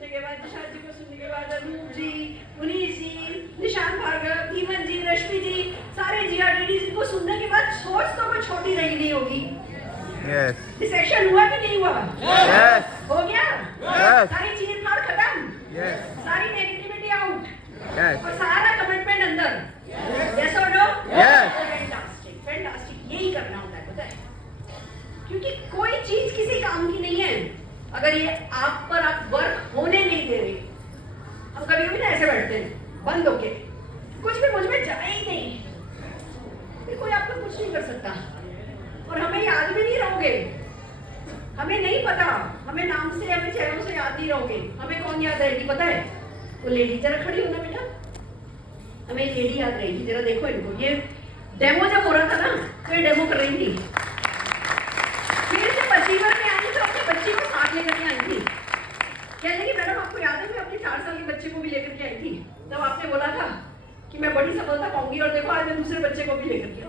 सुनने के बाद, निशांत जी को सुनने के बाद, अनूप जी, पुनीत जी, निशांत भार्गव, धीमन जी, रश्मि जी, सारे जीआरडीडी जी को सुनने के बाद सोच तो कोई छोटी रही नहीं होगी। डिसेक्शन हुआ कि नहीं हुआ? हो गया? सारी चीज फाड़ खत्म, सारी नेगेटिविटी आउट, और सारा कमिटमेंट अंदर। यस और नो? Fantastic, fantastic. यही करना होता है, पता है, क्योंकि कोई चीज किसी काम की नहीं है अगर ये आप पर आप वर्क होने नहीं दे रहे। हम कभी कभी ना ऐसे बैठते हैं बंद होके, कुछ भी मुझ में जाए ही नहीं, फिर कोई आपको कुछ नहीं कर सकता, और हमें याद भी नहीं रहोगे, हमें नहीं पता, हमें नाम से, हमें चेहरों से याद नहीं रहोगे, हमें कौन याद रहेगी पता है? वो लेडी, जरा खड़ी होना बेटा, हमें लेडी याद रहेगी। जरा देखो इनको, ये डेमो जब हो रहा था ना, तो ये डेमो कर रही थी, फिर जब अचीवर में आई तो अपने बच्चे को साथ लेकर के आई थी। कह लगी मैडम आपको याद है मैं अपने 4 साल के बच्चे को भी लेकर के आई थी, तब आपने बोला था कि मैं बड़ी सफलता पाऊंगी, और देखो आज मैं दूसरे बच्चे को भी लेकर के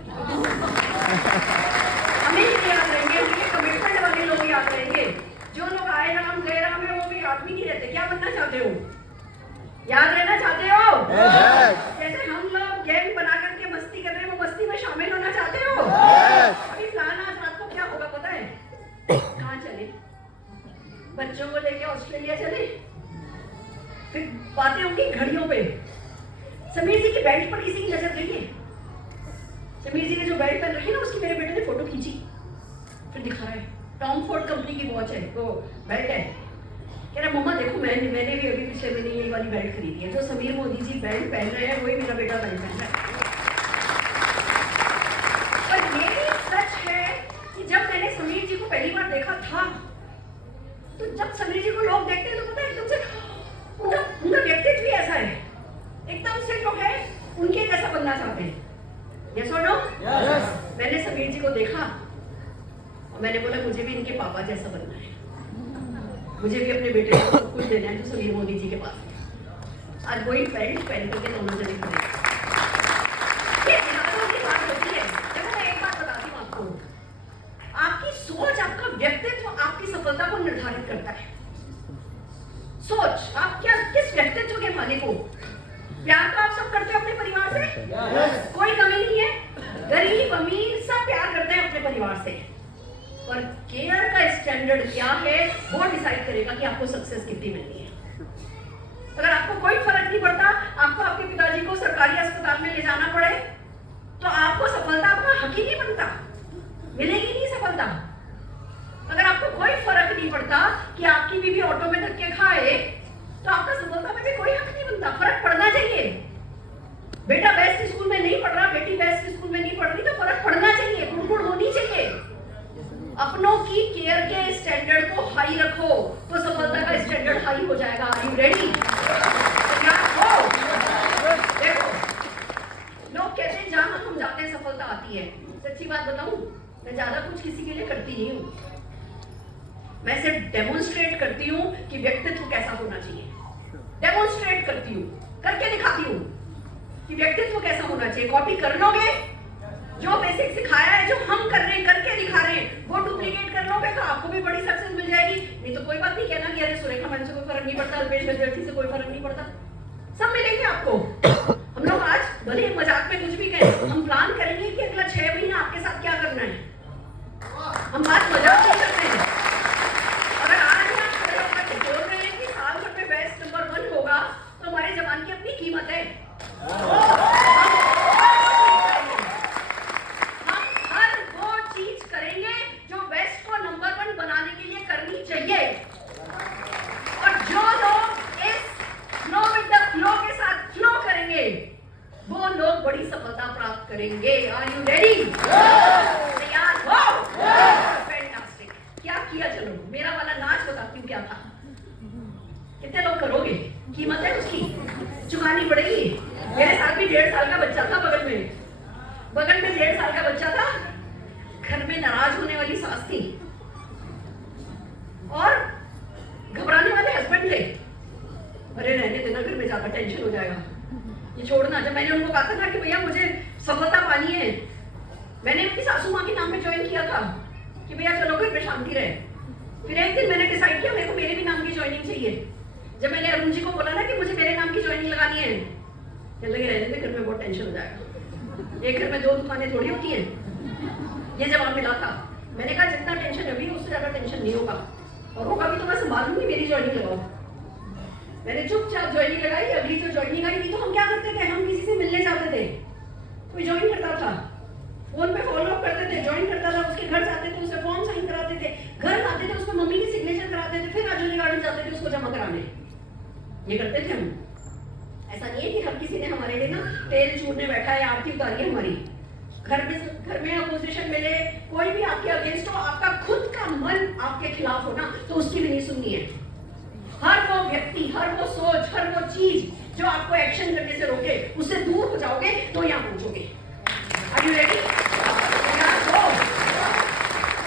हमें ही याद रहेंगे, उनके कमिटमेंट वाले लोग याद रहेंगे। जो लोग आए राम गए राम है, वो भी याद भी नहीं रहते। क्या बनना चाहते हो? याद रहना चाहते हो? जैसे हम लोग गैंग बना करके मस्ती कर रहे हैं, वो मस्ती में शामिल होना चाहते हो? अभी प्लान आज रात को क्या होगा पता है? कहाँ चले? बच्चों को लेके ऑस्ट्रेलिया चले, फिर बातें होंगी घड़ियों पे। समीर जी की बेल्ट पर किसी की नजर गई है? समीर जी ने जो बेल्ट पहन रखी ना, उसकी मेरे बेटे ने फोटो खींची, फिर दिखा रहा है टॉम फोर्ड कंपनी की वॉच है, वो बेल्ट है। कह रहा मम्मा देखो मैंने भी अभी पिछले महीने ये वाली बेल्ट खरीदी है। जो समीर मोदी जी बेल्ट पहन रहे हैं वही मेरा बेटा बेल्ट पहन रहा है। पर ये भी सच है कि जब मैंने समीर जी को पहली बार देखा था, तो जब समीर जी को लोग देखते हैं तो पता है एकदम से उनका व्यक्तित्व भी ऐसा है, एकदम से जो है उनके जैसा बनना चाहते हैं। यस और नो? मैंने समीर जी को देखा और मैंने बोला मुझे भी इनके पापा जैसा बनना है, मुझे भी अपने बेटे को सब कुछ देना है जो समीर मोदी जी के पास है। आज वही बेल्ट पहन करके दोनों जने खड़े हैं। बात होती है। देखो मैं एक बात बताती हूँ आपको, आपकी सोच, आपका व्यक्तित्व आपकी सफलता को निर्धारित करता है। सोच, आप क्या किस व्यक्तित्व के मालिक हो? प्यार तो आप सब करते हो अपने परिवार से, कोई कमी नहीं है, गरीब अमीर सब प्यार करते हैं अपने परिवार से, पर केयर का स्टैंडर्ड क्या है वो डिसाइड करेगा कि आपको सक्सेस कितनी मिलनी है। अगर आपको कोई फर्क नहीं पड़ता, आपको आपके पिताजी को सरकारी अस्पताल में ले जाना पड़े, तो आपको सफलता आपका हक ही नहीं बनता, मिलेगी नहीं सफलता। अगर आपको कोई फर्क नहीं पड़ता कि आपकी बीवी ऑटो में धक्के खाए, तो आपका सफलता में भी कोई हक नहीं बनता। फर्क पड़ना चाहिए। बेटा बेस्ट स्कूल में नहीं पढ़ रहा, बेटी बेस्ट स्कूल में नहीं पढ़ रही, तो फर्क पड़ना चाहिए, गुड़गुड़ होनी चाहिए। अपनों की केयर के स्टैंडर्ड को हाई रखो तो सफलता का स्टैंडर्ड हाई हो जाएगा। Are you ready? तैयार हो? देखो लोग कहते हैं जहां हम जाते हैं सफलता आती है। सच्ची बात बताऊं, मैं ज्यादा कुछ किसी के लिए करती नहीं हूं, मैं सिर्फ डेमोन्स्ट्रेट करती हूं कि व्यक्तित्व कैसा होना चाहिए। डेमोन्स्ट्रेट करती हूं, करके दिखाती हूं कि व्यक्तित्व कैसा होना चाहिए। कॉपी कर लोगे, जो बेसिक सिखाया है, जो हम कर रहे हैं, करके दिखा रहे हैं, वो डुप्लीकेट कर लोगे तो आपको भी बड़ी सक्सेस मिल जाएगी। नहीं तो कोई बात नहीं, कहना कि अरे सुरेखा मैम से कोई फर्क नहीं पड़ता, अल्पेश गजराती से कोई फर्क नहीं पड़ता, सब मिलेंगे आपको। हम लोग आज भले मजाक में कुछ भी कहें, हम प्लान करेंगे कि अगला 6 महीना आपके साथ क्या करना है। हम बात मजाक नहीं करते हैं। अगर आज आप बोल रहे हैं कि साल भर में बेस्ट नंबर 1 होगा, तो हमारे जवान की अपनी कीमत है। वो लोग बड़ी सफलता प्राप्त करेंगे। Are you ready? तैयार हो? फैंटास्टिक। क्या किया? चलो मेरा वाला नाच बताती हूँ क्या था। कितने लोग करोगे? कीमत है उसकी, चुकानी पड़ेगी। मेरे साथ भी 1.5 साल का बच्चा था, बगल में 1.5 साल का बच्चा था। घर में नाराज होने वाली सास थी और घबराने वाले हस्बैंड थे। अरे रहने देना, घर में ज्यादा टेंशन हो जाएगा, ये छोड़ना। जब मैंने उनको कहा था ना कि भैया मुझे सफलता पानी है, मैंने अपनी सासू माँ के नाम पे ज्वाइन किया था कि भैया चलो घर पे शांति रहे। फिर एक दिन मैंने डिसाइड किया मेरे को मेरे भी नाम की ज्वाइनिंग चाहिए। जब मैंने अरुण जी को बोला ना कि मुझे मेरे नाम की ज्वाइनिंग लगानी है, कहने लगे रहने दे, घर में बहुत टेंशन हो जाएगा, एक घर में 2 दुकानें थोड़ी होती हैं। ये जवाब मिला था। मैंने कहा जितना टेंशन अभी उससे ज्यादा टेंशन नहीं होगा, और होगा भी तो मैं संभालूंगी, मेरी ज्वाइनिंग लगाओ। मैंने चुपचाप ज्वाइनिंग लगाई। अगली जो ज्वाइनिंग आई थी तो हम क्या करते थे, हम किसी से मिलने जाते थे, कोई ज्वाइन करता था, फोन पे फॉलो अप करते थे, ज्वाइन करता था, उसके घर जाते थे, उससे फॉर्म साइन कराते थे, घर आते थे, उसको मम्मी की सिग्नेचर कराते थे, फिर राजौरी गार्डन जाते थे उसको जमा कराने। ये करते थे हम। ऐसा नहीं है कि हर किसी ने हमारे लिए ना तेल चूरने बैठा है, आरती उतारी है हमारी। घर में अपोजिशन मिले, कोई भी आपके अगेंस्ट हो, आपका खुद का मन आपके खिलाफ हो ना, तो उसकी भी नहीं सुननी है। हर वो व्यक्ति, हर वो सोच, हर वो चीज जो आपको एक्शन करने से रोके, उससे दूर हो जाओगे तो यहाँ पहुंचोगे। Are you ready? तो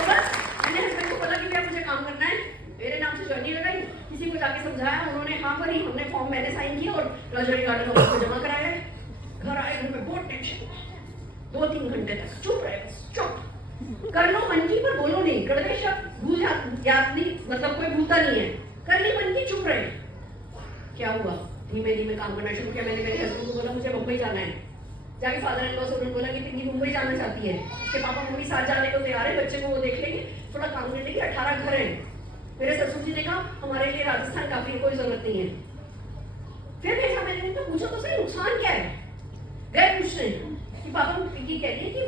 बस मैंने हस्बैंड को बोला कि भैया मुझे काम करना है, मेरे नाम से ज्वाइनिंग लगाई, किसी को जाके समझाया, उन्होंने हाँ करी, हमने फॉर्म मैंने साइन किया और राजौरी गार्डन ऑफिस को जमा कराया। घर आए, घर में बहुत टेंशन, 2-3 घंटे तक चुप रहे, बस चुप। कर लो मन की, पर बोलो नहीं, कड़वे शब्द भूल याद नहीं, मतलब कोई भूलता नहीं है, कर ली मन की, चुप रहे। क्या हुआ, धीमे धीमे काम करना शुरू किया। मैंने मेरे हस्बैंड को बोला मुझे मुंबई जाना है, जाके फादर इन लॉ से उन्होंने बोला कि पिंकी मुंबई जाना चाहती है, उसके पापा मम्मी साथ जाने को तैयार है, बच्चे को वो देख लेंगे, थोड़ा काम कर लेंगे, 18 घर है। मेरे ससुर जी ने कहा हमारे लिए राजस्थान काफी है, कोई जरूरत नहीं है। फिर भेजा मैंने, तो पूछो तो सही नुकसान क्या है। गए पूछने कि पापा पिंकी कह रही है कि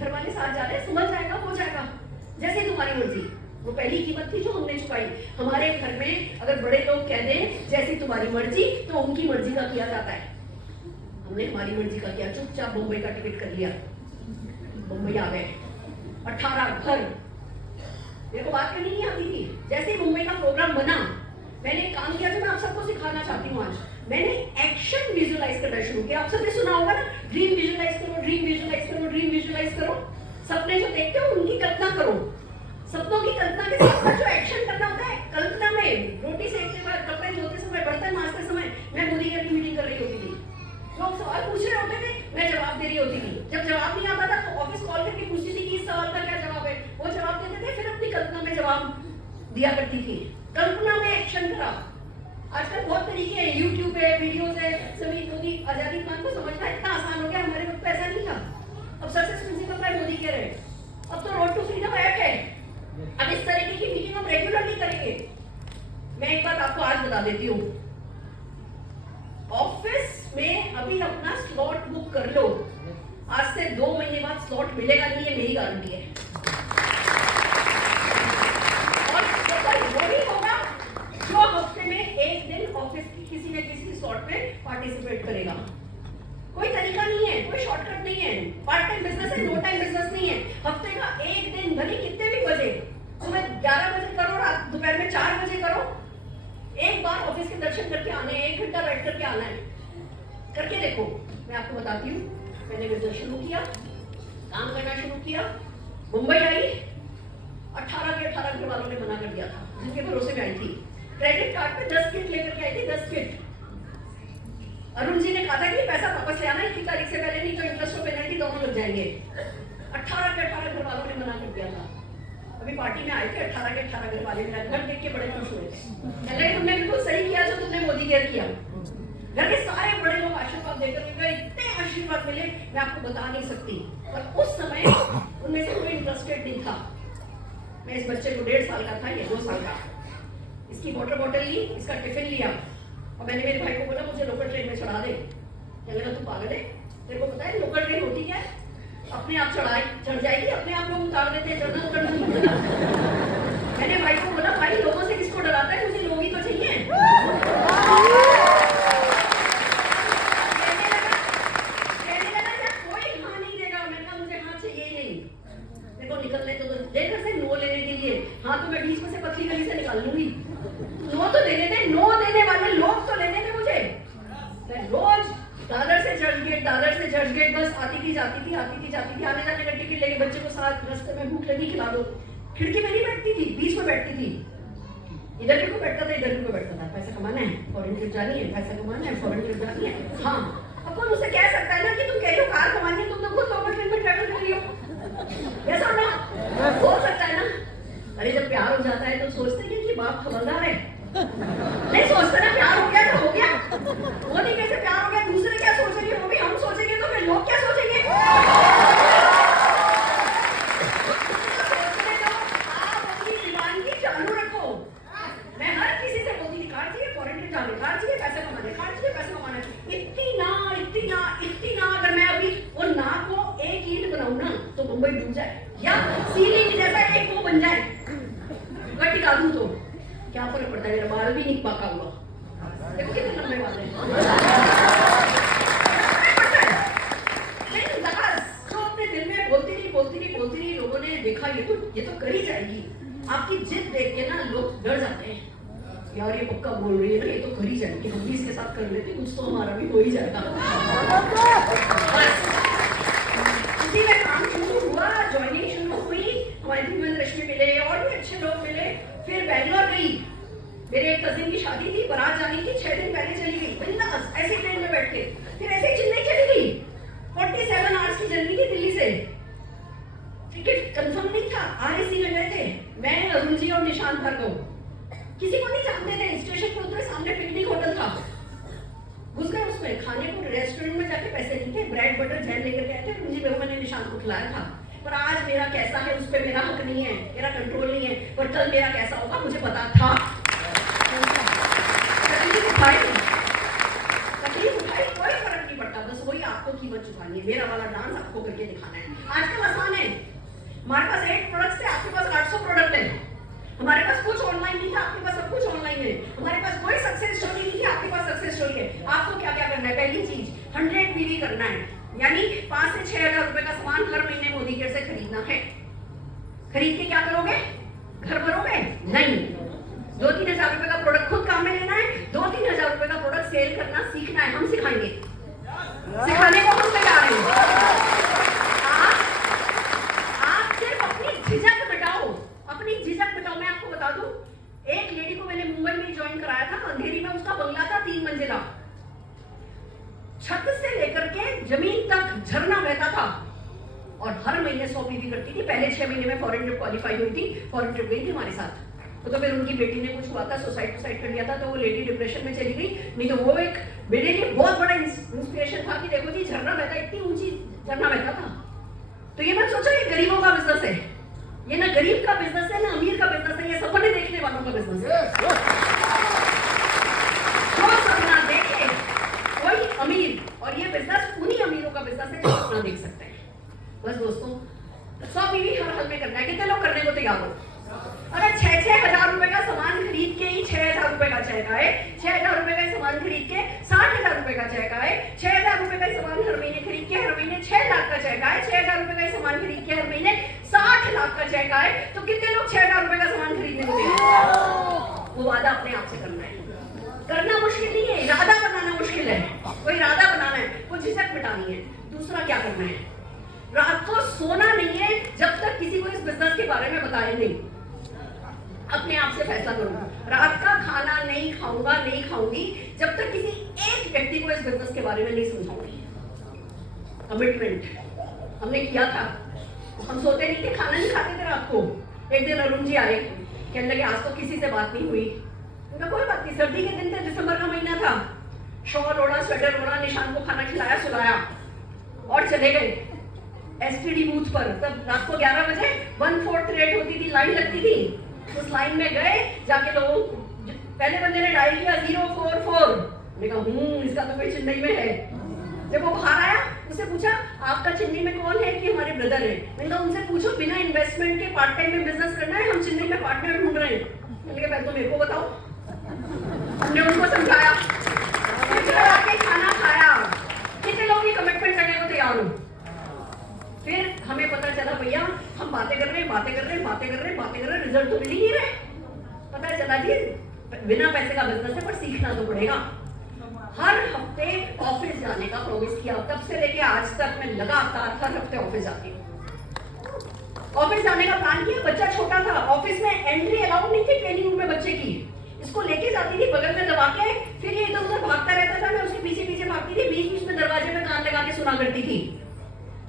घर वाले साथ जा रहे हैं, समझ जाएगा, हो जाएगा, जैसे तुम्हारी मर्जी। वो पहली कीमत थी जो हमने चुकाई। हमारे घर में अगर बड़े लोग कह दें जैसी तुम्हारी मर्जी, तो उनकी मर्जी का किया जाता है। हमने हमारी मर्जी का किया, चुपचाप मुंबई का टिकट कर लिया, मुंबई आ गए। 18 घर। मेरे को बात करनी नहीं आती थी। जैसे ही मुंबई का प्रोग्राम बना, मैंने एक काम किया जो मैं आप सबको सिखाना चाहती हूँ आज। मैंने एक्शन विजुअलाइज करना शुरू किया। आप सबने सुना होगा ना, ड्रीम विजुअलाइज करो, ड्रीम विजुअलाइज करो, ड्रीम विजुअलाइज करो। सपने जो देखते हो उनकी कल्पना करो। सपनों की कल्पना के साथ जो एक्शन करना होता है, कल्पना में रोटी सेकते बाद, कपड़े धोते समय, बर्तन मांजते समय मैं मोदी की मीटिंग कर रही होती थी। लोग सवाल पूछ रहे होते थे, मैं जवाब दे रही होती थी। जब जवाब नहीं आता था तो ऑफिस कॉल करके पूछती थी कि इस सवाल का क्या जवाब है, वो जवाब देते थे, फिर अपनी कल्पना में जवाब दिया करती थी। कल्पना में एक्शन करा। आजकल बहुत तरीके हैं, यूट्यूब है, वीडियोस है, सभी मोदी आजादी प्लान को समझना इतना आसान हो गया। हमारे वक्त ऐसा नहीं था। अब सक्सेस प्रिंसिपल प्राइम मोदी कह रहे हैं, अब तो रोड टू फ्रीडम ऐप है। अब इस तरीके की मीटिंग हम रेगुलरली करेंगे। मैं एक बात आपको आज बता देती हूँ, ऑफिस में अभी अपना स्लॉट बुक कर लो, आज से 2 महीने बाद स्लॉट मिलेगा नहीं, ये मेरी गारंटी है। और वही होगा जो हफ्ते में एक दिन ऑफिस की किसी न किसी स्लॉट में पार्टिसिपेट करेगा। कोई तरीका नहीं है, कोई शॉर्टकट नहीं है। पार्ट टाइम बिजनेस है, नो टाइम बिजनेस नहीं है। हफ्ते का एक दिन, भले कितने भी बजे, सुबह 11 बजे करो, रात दोपहर में 4 बजे करो, एक बार ऑफिस के दर्शन करके आने, 1 घंटा बैठ करके आना है। करके देखो। मैं आपको बताती हूँ, मैंने बिजनेस शुरू किया, काम करना शुरू किया, मुंबई आई, 18 के 18 घर वालों ने मना कर दिया था, जिनके भरोसे में आई थी। क्रेडिट कार्ड पे 10 किट लेकर के आई थी, 10 किट। अरुण जी ने कहा था कि पैसा वापस ले आना 21 तारीख से पहले, नहीं तो इंटरेस्ट और पेनल्टी दोनों लग जाएंगे। 18 के 18 घर वालों ने मना कर दिया था। अभी पार्टी में आए थे 18 के 18 घर वाले, मेरा घर देख के बड़े खुश हुए थे। लगे तुमने बिल्कुल सही किया जो तुमने मोदी केयर किया। घर के सारे बड़े लोग आशीर्वाद देकर गए, इतने आशीर्वाद मिले मैं आपको बता नहीं सकती। और उस समय उनमें से कोई इंटरेस्टेड नहीं था। मैं इस बच्चे को 1.5 साल का था, ये 2 साल का। इसकी वाटर बॉटल ली, इसका टिफिन लिया और मैंने मेरे भाई को बोला मुझे लोकल ट्रेन में चढ़ा दे। कहने लगा तू पागल है, तेरे को पता है लोकल ट्रेन होती क्या है? अपने आप चढ़ जाएगी, अपने आप लोग उतार देते हैं, चढ़ना उतरना। मैंने भाई को बोला भाई लोगों से किसको डराता है, मुझे लोग ही तो चाहिए। कहने लगा यार कोई हाँ नहीं देगा। मैंने कहा मुझे हाँ चाहिए ही नहीं, देखो निकलने तो दे घर से, नो लेने के लिए हाँ तो मैं बीच में से पतली गली से निकाल लूंगी। नो तो देने दे, नो देने वाले लोग तो लेने दे मुझे। मैं रोज दादर से चर्चगेट, दादर से चर्चगेट बस आती थी जाती थी, आती थी जाती थी, आने जाने का टिकट लेके बच्चे को साथ, रास्ते में भूख लगी खिला दो। खिड़की में नहीं बैठती थी, बीच में बैठती थी। इधर भी को बैठता था, इधर भी को बैठता था। पैसा कमाना है, फॉरेन ट्रिप जानी है, पैसा कमाना है, फॉरेन ट्रिप जानी है। हाँ, अब कौन मुझसे कह सकता है ना कि तुम कह रही हो कार कमानी है, तुम तो खुद लोकल ट्रेन में ट्रैवल कर रही हो। ऐसा ना हो सकता है ना। अरे जब प्यार हो जाता है तो सोचते हैं कि बाप खबरदार है, नहीं सोचते ना प्यार हो गया तो हो गया, वो नहीं कैसे प्यार हो गया, दूसरे क्या सोचेंगे वो भी हम सोचेंगे तो फिर लोग क्या सोचेंगे। सोचने दो, आप अपनी दीवानगी चालू रखो। मैं हर किसी से बोलती थी कार चाहिए फॉरेन ट्रिप जाने, कार चाहिए पैसे कमाने, कार चाहिए पैसे कमाने, इतनी ना इतनी ना इतनी ना। अगर मैं अभी वो ना को एक ईंट बनाऊं ना तो मुंबई डूब जाए, या सीलिंग जैसा एक वो बन जाए, गट्टी डालूं तो क्या फर्क पड़ता है, मेरा बाल भी नहीं पका हुआ, देखो कितने लंबे बाल हैं। लेकिन जो अपने दिल में बोलती रही, लोगों ने देखा ये तो कर ही जाएगी। आपकी जिद देख के ना लोग डर जाते हैं, यार ये पक्का बोल रही है ना, ये तो कर ही जाएगी, हम भी इसके साथ कर लेते, कुछ तो हमारा भी हो ही जाएगा। बस उसी में काम शुरू हुआ, ज्वाइनिंग शुरू हुई, हमारे धूमेंद्र रश्मि मिले और भी अच्छे लोग मिले। फिर बैंगलोर गई, मेरे एक कजिन की शादी थी, बारात जानी थी, 6 दिन पहले चली गई बिंदास ऐसे ट्रेन में बैठ के, फिर ऐसे चेन्नई चली गई। 47 आवर्स की जर्नी थी दिल्ली से, टिकट कंफर्म नहीं था, आरएसी में गए थे मैं, अरुण जी और निशांत भार्गव, किसी को नहीं जानते थे। स्टेशन पर उतरे, सामने पिकनिक होटल था, घुस गए उसमें, खाने को रेस्टोरेंट में जाके पैसे नहीं थे, ब्रेड बटर जैम लेकर गए थे, मुझे मैंने निशांत को खिलाया था। पर आज मेरा कैसा है उस पर मेरा हक नहीं है, मेरा कंट्रोल नहीं है, पर कल मेरा कैसा होगा मुझे पता था। तकलीफ उठाई कोई फर्क नहीं पड़ता, बस वही आपको कीमत चुकानी है, मेरा वाला डांस आपको करके दिखाना है। आजकल आसान है, हमारे पास 8 प्रोडक्ट्स थे, आपके पास 800 प्रोडक्ट है। हमारे पास कुछ ऑनलाइन नहीं था, आपके पास सब कुछ ऑनलाइन है। हमारे पास कोई सक्सेस स्टोरी नहीं थी, आपके पास सक्सेस स्टोरी है। आपको क्या क्या करना है, पहली चीज 100 बीवी करना है, यानी 5 से 6 हजार रुपए का सामान हर महीने मोदी केयर से खरीदना है। खरीद के क्या करोगे, घर भरोगे नहीं, 2-3 हजार रुपए का प्रोडक्ट खुद काम में लेना है, 2-3 हजार रुपए का प्रोडक्ट सेल करना सीखना है, हम सिखाएंगे, सिखाने को हम तैयार हैं। आप सिर्फ अपनी झिझक मिटाओ, अपनी झिझक मिटाओ। मैं आपको बता दूं, एक लेडी को मैंने मुंबई में ज्वाइन कराया था, अंधेरी में उसका बंगला था 3 मंजिला, छत से लेकर के जमीन तक झरना बहता था, और हर महीने 100 बीवी करती थी। पहले 6 महीने में फॉरेन ट्रिप क्वालिफाई हुई थी, फॉरेन ट्रिप गई थी हमारे साथ। तो फिर उनकी बेटी ने कुछ हुआ था, सुसाइड कर लिया था, तो वो लेडी डिप्रेशन में चली गई। नहीं तो वो एक मेरे लिए बहुत बड़ा इंस्पिरेशन था कि देखो जी झरना बहता, इतनी ऊंची झरना बहता था। तो ये मत सोचो ये गरीबों का बिजनेस है, ये ना गरीब का बिजनेस है ना अमीर का बिजनेस है, ये सपने देखने वालों का बिजनेस है। जो सपना देखे कोई अमीर, और ये बिजनेस उन्हीं अमीरों का बिजनेस है जो सपना देख सकते हैं। बस दोस्तों, 100 बीवी हर हाल में करना है। कितने लोग करने को तैयार हो? अगर 6-6 हजार रुपए का सामान खरीद के ही 6 हजार रुपए का चेक आए, 6 हजार रुपए का सामान खरीद के 60 हजार रुपए का चेक आए, 6 हजार रुपए का सामान हर महीने खरीद के हर महीने 6 लाख का चेक आए, 6 हजार रुपए का सामान खरीद के हर महीने 60 लाख का चेक आए, तो कितने लोग 6 हजार रुपए का सामान खरीदने को तैयार? वो वादा अपने आप से करना है। करना मुश्किल नहीं है, इरादा बनाना मुश्किल है। कोई इरादा बनाना है, कुछ झिझक मिटानी है। दूसरा क्या करना है, रात को सोना नहीं है जब तक किसी को इस बिजनेस के बारे में बताए नहीं। अपने आप से फैसला करूंगा, रात का खाना नहीं खाऊंगा, नहीं खाऊंगी जब तक किसी एक व्यक्ति को इस बिजनेस के बारे में नहीं समझाऊंगी। कमिटमेंट हमने किया था, हम सोते नहीं थे, खाना नहीं खाते थे रात को। एक दिन अरुण जी आए, कहने लगे आज तो किसी से बात नहीं हुई। उनका कोई बात नहीं, सर्दी के दिन थे, दिसंबर का महीना था, शॉल ओढ़ा, स्वेटर ओढ़ा, निशान को खाना खिलाया, सुलाया और चले गए एसटीडी बूथ पर। तब रात को 11 बजे 1/4 रेट होती थी, लाइन लगती थी, उस लाइन में गए, जाके लोगों, पहले बंदे ने डायल किया 044, मैंने कहा इसका तो कोई चेन्नई में है। जब वो बाहर आया, उससे पूछा आपका चेन्नई में कौन है, कि हमारे ब्रदर है। मैंने कहा उनसे पूछो बिना इन्वेस्टमेंट के पार्ट टाइम में बिजनेस करना है, हम चेन्नई में पार्टनर ढूंढ रहे हैं। पहले तो मेरे को बताओ, हमने उनको समझाया, आके खाना खाया। कितने लोग ये कमिटमेंट करने को तैयार हो? फिर हमें पता चला भैया हम बातें कर रहे हैं, रिजल्ट तो मिल ही नहीं रहे। पता चला जी बिना पैसे का बिजनेस है, पर सीखना तो पड़ेगा। हर हफ्ते ऑफिस जाने का प्रॉमिस किया, तब से लेके आज तक मैं लगातार हर हफ्ते ऑफिस जाती हूँ। ऑफिस जाने का प्लान किया, बच्चा छोटा था, ऑफिस में एंट्री अलाउड नहीं थी ट्रेनिंग रूम में बच्चे की। इसको लेके जाती थी बगल में दबा के, फिर ये इधर उधर भागता रहता था, मैं उसके पीछे पीछे भागती थी, बीच बीच में दरवाजे में कान लगा के सुना करती थी।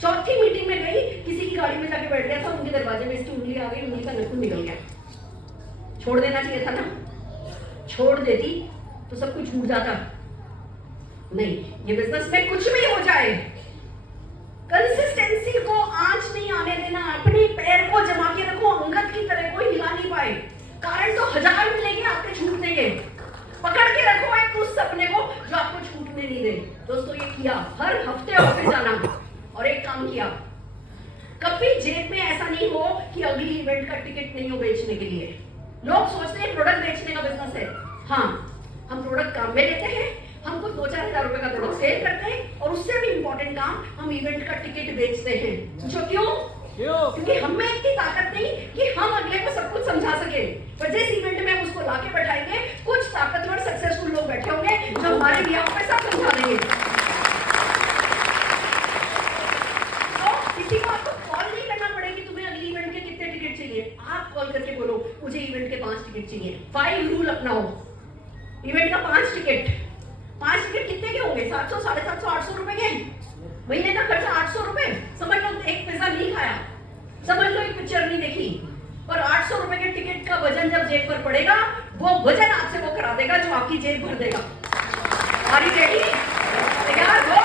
चौथी मीटिंग में गई, किसी की गाड़ी में जाके बैठ गया था, उनके दरवाजे में इसकी उंगली आ गई, उंगली का नखून निकल गया। छोड़ देना चाहिए था ना, छोड़ देती तो सब कुछ छूट जाता। नहीं, ये बिजनेस में कुछ भी हो जाए, कंसिस्टेंसी को आंच नहीं आने देना। अपने पैर को जमा के रखो, अंगद की तरह कोई हिला नहीं पाए। कारण तो 1000 मिलेंगे, आपके छूटने के। पकड़ के रखो एक उस सपने को जो आपको छूटने नहीं दे। दोस्तों, ये किया, हर हफ्ते ऑफिस जाना, और एक काम किया, कभी जेब में ऐसा नहीं हो कि अगली इवेंट का टिकट नहीं हो बेचने के लिए। लोग सोचते हैं प्रोडक्ट बेचने का बिजनेस है। हाँ, हम प्रोडक्ट काम में लेते हैं, हम कुछ 2-4 हज़ार रुपए का प्रोडक्ट सेल करते हैं, और उससे भी इंपॉर्टेंट काम, हम इवेंट का टिकट बेचते हैं। जो क्यों? क्योंकि हम में इतनी ताकत नहीं कि हम अगले को सब कुछ समझा सके। पर जिस इवेंट में उसको लाके बैठाएंगे, कुछ ताकतवर सक्सेसफुल लोग बैठे होंगे जो हमारे बिहाफ पे सब समझा देंगे। तो किसी को आपको कॉल नहीं करना पड़ेगी तुम्हें अगली इवेंट के कितने टिकट चाहिए। आप कॉल करके बोलो मुझे इवेंट के 5 टिकट चाहिए। 5 रूल अपनाओ। इवेंट का 5 टिकट कितने के होंगे? 700, 750, 800 रुपए के। महीने का खर्चा 800 रुपए। समझ लो एक पिज्जा नहीं खाया, समझ लो एक पिक्चर नहीं देखी, पर 800 रुपए के टिकट का वजन जब जेब पर पड़ेगा, वो वजन आपसे वो करा देगा जो आपकी जेब भर देगा। Are you ready? तैयार हो?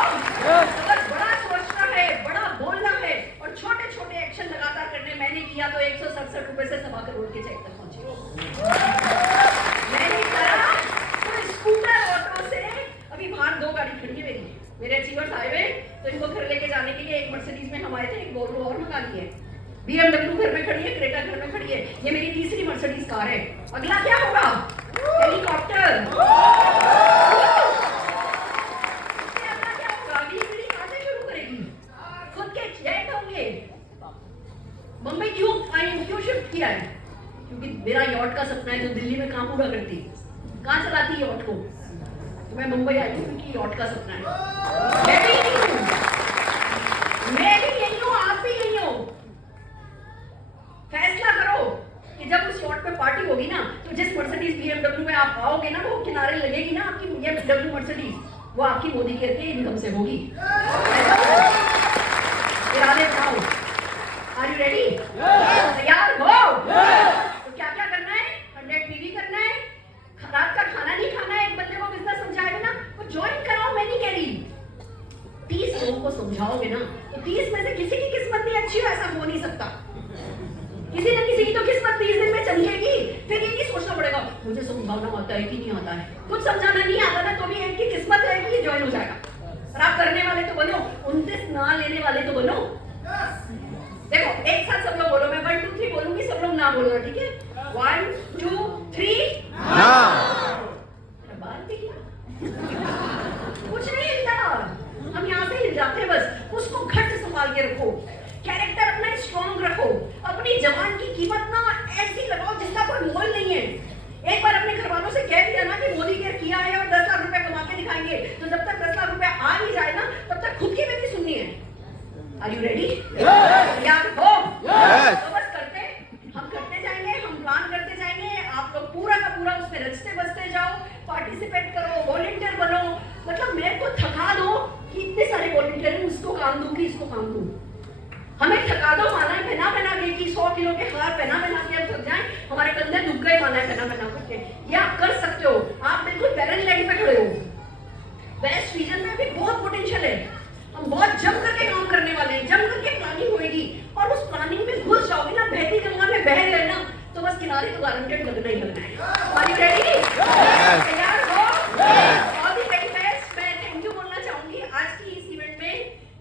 अगर बड़ा सोचना है, बड़ा बोलना है, और छोटे छोटे एक्शन लगातार करने, मैंने किया तो 167 रुपए से 1.25 करोड़ के चेक तक पहुंचे। मैंने करा तो स्कूटर ऑटो से, अभी बाहर 2 गाड़ी खड़ी है मेरे अचीवर्स आए हुए, तो इनको घर लेके जाने के लिए एक मर्सिडीज में हम आए थे, एक वोल्वो और मंगा ली है, BMW घर में खड़ी है, क्रेटा घर में खड़ी है। ये मेरी तीसरी मर्सिडीज कार है। अगला क्या होगा? हेलीकॉप्टर। अगला क्या होगा? अगली पीढ़ी कहां से शुरू करेगी? खुद के जेट होंगे। मुंबई क्यों शिफ्ट किया है? क्योंकि मेरा यॉट का सपना है जो दिल्ली में कहां पूरा करती, कहां चलाती यॉट को। तो मैं मुंबई आई हूँ क्योंकि यॉट का सपना है। मैं भी यही हूँ, आप भी यही हो। फैसला करो कि जब उस यॉट पे पार्टी होगी ना, तो जिस मर्सिडीज BMW में आप आओगे ना, वो किनारे लगेगी ना आपकी BMW मर्सिडीज, वो आपकी मोदी केयर के इनकम से होगी। इरादे बनाओ। Are you ready? तैयार हो? तो क्या क्या करना है? 100 PV करना है, रात का खाना नहीं खाना है। एक बंदे को बिजनेस समझाएगा ना, वो ज्वाइन कराओ, मैं नहीं कह रही। 30 लोगों को समझाओगे ना, तो 30 में से किसी की किस्मत नहीं अच्छी हो, ऐसा हो नहीं सकता। किसी न किसी की तो किस्मत 30 दिन में चमकेगी। फिर ये नहीं सोचना पड़ेगा मुझे समझाना आता है कि नहीं आता है। कुछ समझाना नहीं आता ना, तो भी एक की किस्मत है कि ये ज्वाइन हो जाएगा। और आप करने वाले तो बनो, 29 ना लेने वाले तो बनो। देखो एक साथ सब लोग बोलो, मैं 1 2 3 बोलूंगी, सब लोग ना बोलना, ठीक है? 1 2 3 बात देखिए कुछ नहीं हिलता, हम यहाँ से हिल जाते हैं बस। उसको घट संभाल के रखो, कैरेक्टर अपना स्ट्रॉन्ग रखो, अपनी जवान की कीमत ना ऐसी लगाओ जिसका कोई मोल नहीं है। एक बार अपने घर वालों से कह दिया ना कि मोदी केयर किया है और 10 लाख रुपए कमा के दिखाएंगे, तो जब तक 10 लाख रुपए आ नहीं जाए ना, तब तक खुद की भी नहीं सुननी है। Are you ready? तैयार हो? तो बस हम करते जाएंगे, हम प्लान करते जाएंगे, आप लोग पूरा का पूरा उसमें रचते बसते जाओ, पार्टिसिपेट करो, वॉलंटियर बनो। मतलब मेरे को थका दो कि इतने सारे वॉलंटियर हैं, उसको काम दूंगी, इसको काम दूं। हमें थका दो माला पहना के कि 100 किलो के हार पहना के हम थक जाएं, हमारे कंधे दुख गए माला पहना करके। ये आप कर सकते हो, आप बिल्कुल बैरन लाइन पे खड़े हो। वेस्ट रीजन में भी बहुत पोटेंशियल है, हम बहुत जम करके काम करने वाले हैं, जम करके प्लानिंग होगी, और उस प्लानिंग में घुस जाओगे ना, बहती गंगा में बह गए ना, तो बस किनारे तो गारंटेड लगना ही लगना है। Are you ready? तैयार हो? All the very best. मैं थैंक यू बोलना चाहूंगी आज की इस इवेंट में,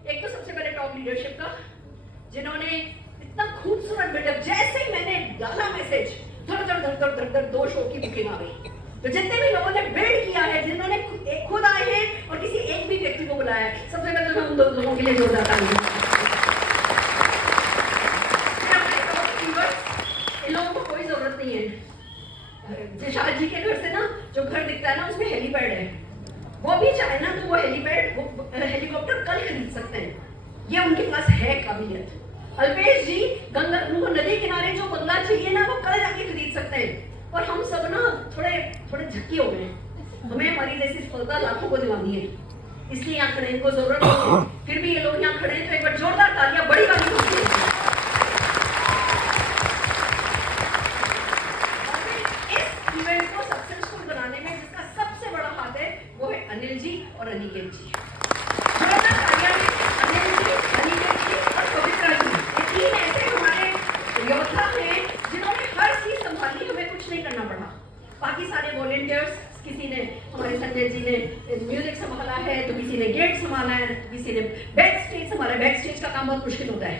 एक तो सबसे पहले टॉप लीडरशिप का, जिन्होंने इतना खूबसूरत बिल्डअप, जैसे ही मैंने डाला मैसेज, धड़ 2 शो की बुकिंग आ गई। तो जितने भी लोगों ने बिल्ड किया है, जिन्होंने खुद आए हैं और किसी एक भी व्यक्ति को बुलाया है, सबसे पहले तो मैं उन 2 लोगों के लिए जोरदार ताली। इन लोगों को कोई जरूरत नहीं है। जिशाद जी के घर से ना जो घर दिखता है ना, उसमें हेलीपैड है, वो भी चाहे ना तो वो हेलीकॉप्टर कल खरीद सकते हैं, ये उनके पास है काबिलियत। अल्पेश जी गंगा नदी किनारे जो बंगला चाहिए ना, वो कल जाके खरीद सकते हैं। और हम सब ना थोड़े झक्की हो गए, हमें हमारी जैसी सफलता लाखों को दिलानी है, इसलिए यहाँ खड़े, इनको जरूरत नहीं है। फिर भी ये लोग यहाँ खड़े हैं, तो एक बार जोरदार तालियां, बड़ी वाली खुशी है। इस इवेंट को सक्सेसफुल बनाने अनिल जी और अनिकेत जी। जोरदार तालियां दें अनिल जी, अनिकेत जी और पवित्रा जी। ये तीन ऐसे हमारे योद्धा हैं जिन्होंने हर चीज संभाली, हमें कुछ नहीं करना पड़ा। बाकी सारे वॉलंटियर्स, किसी ने, हमारे संजय जी ने म्यूजिक संभाला है, तो किसी ने गेट संभाला है, तो किसी ने बैक स्टेज संभाला है। बैक स्टेज का काम बहुत मुश्किल होता है।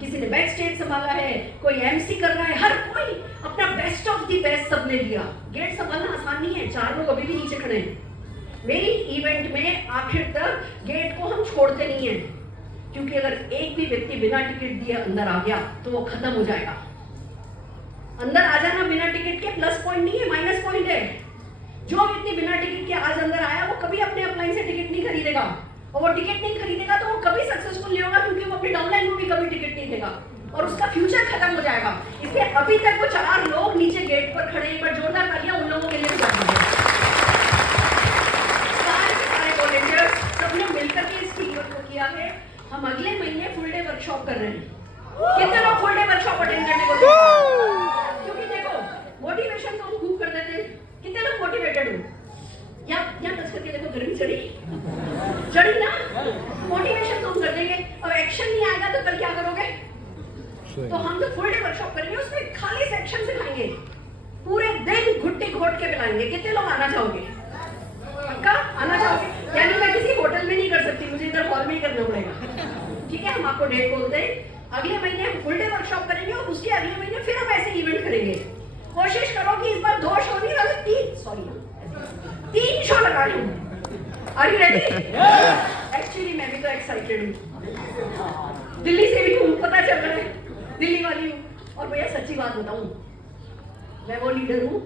किसी ने बैक स्टेज संभाला है, कोई एमसी कर रहा है, हर कोई अपना बेस्ट ऑफ दी बेस्ट सबने दिया। गेट संभालना आसान नहीं है, 4 लोग अभी भी नीचे खड़े हैं। मेरी इवेंट में आखिर तक गेट को हम छोड़ते नहीं हैं, क्योंकि अगर एक भी व्यक्ति बिना टिकट दिए अंदर आ गया तो वो खत्म हो जाएगा। अंदर आ जाना बिना टिकट के प्लस पॉइंट नहीं है, माइनस पॉइंट है। जो व्यक्ति बिना टिकट के आज अंदर आया वो कभी अपने अपलाइन से टिकट नहीं खरीदेगा, और वो टिकट नहीं खरीदेगा तो वो कभी सक्सेसफुल नहीं होगा, क्योंकि वो अपने डाउनलाइन को भी कभी टिकट नहीं देगा और उसका फ्यूचर खत्म हो जाएगा। इसलिए अभी तक वो 4 लोग नीचे गेट पर खड़े, एक बार जोरदार तालियां उन लोगों के लिए बजाइए। सारे वॉलंटियर्स सबने मिलकर के इस टीम वर्क को किया है। हम अगले महीने फुल डे वर्कशॉप कर रहे हैं। कितने लोग फुल डे वर्कशॉप अटेंड करने को? क्योंकि देखो मोटिवेशन तो हम खूब कर देते हैं। कितने लोग मोटिवेटेड हो? यहाँ टच करके देखो, गर्मी चढ़ी ना? मोटिवेशन तो हम कर देंगे, अब एक्शन नहीं आएगा तो कल क्या करोगे? तो हम तो फुल डे वर्कशॉप करेंगे, उसमें खाली सेक्शन सिखाएंगे, पूरे दिन घुट्टी घोट के पिलाएंगे। कितने लोग आना चाहोगे? पक्का आना चाहोगे? यानी मैं किसी होटल में नहीं कर सकती, मुझे इधर हॉल में ही करना पड़ेगा। ठीक है, हम आपको डेट बोलते हैं। अगले महीने हम फुल डे वर्कशॉप करेंगे और उसके अगले महीने फिर हम ऐसे इवेंट करेंगे। कोशिश करो कि इस बार 2 शो नहीं बल्कि 3 शो लगा रही हूँ। Are you ready? एक्चुअली मैं भी तो एक्साइटेड हूँ, दिल्ली से भी हूँ, पता चल रहा है दिल्ली वाली हूँ। और भैया सच्ची बात बताऊँ, मैं वो लीडर हूँ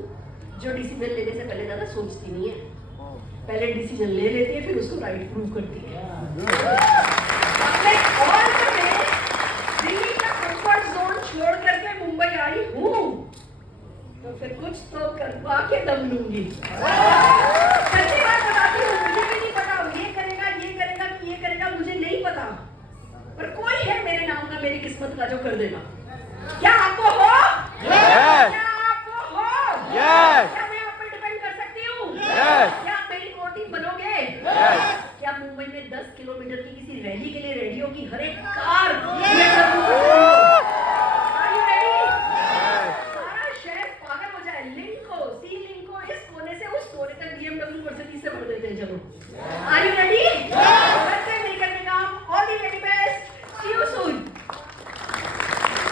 जो डिसीजन लेने से पहले ज्यादा सोचती नहीं है, पहले डिसीजन ले लेती है, फिर उसको राइट प्रूव करती है। अपने और में दिल्ली का कंफर्ट जोन छोड़ करके मुंबई आई हूँ, तो फिर कुछ तो करवा के दम लूंगी। सच्ची बात बताती हूँ, मुझे भी नहीं पता ये करेगा कि ये करेगा, मुझे नहीं पता, पर कोई है मेरे नाम का, मेरी किस्मत का, जो कर देगा। क्या आपको हो? Yes. क्या आपको हो? Yes. क्या मैं आप पर डिपेंड कर सकती हूँ? Yes. क्या आप मेरी कोर टीम बनोगे? Yes. क्या मुंबई में 10 किलोमीटर की किसी रैली के लिए रेडी होगी? हर एक कार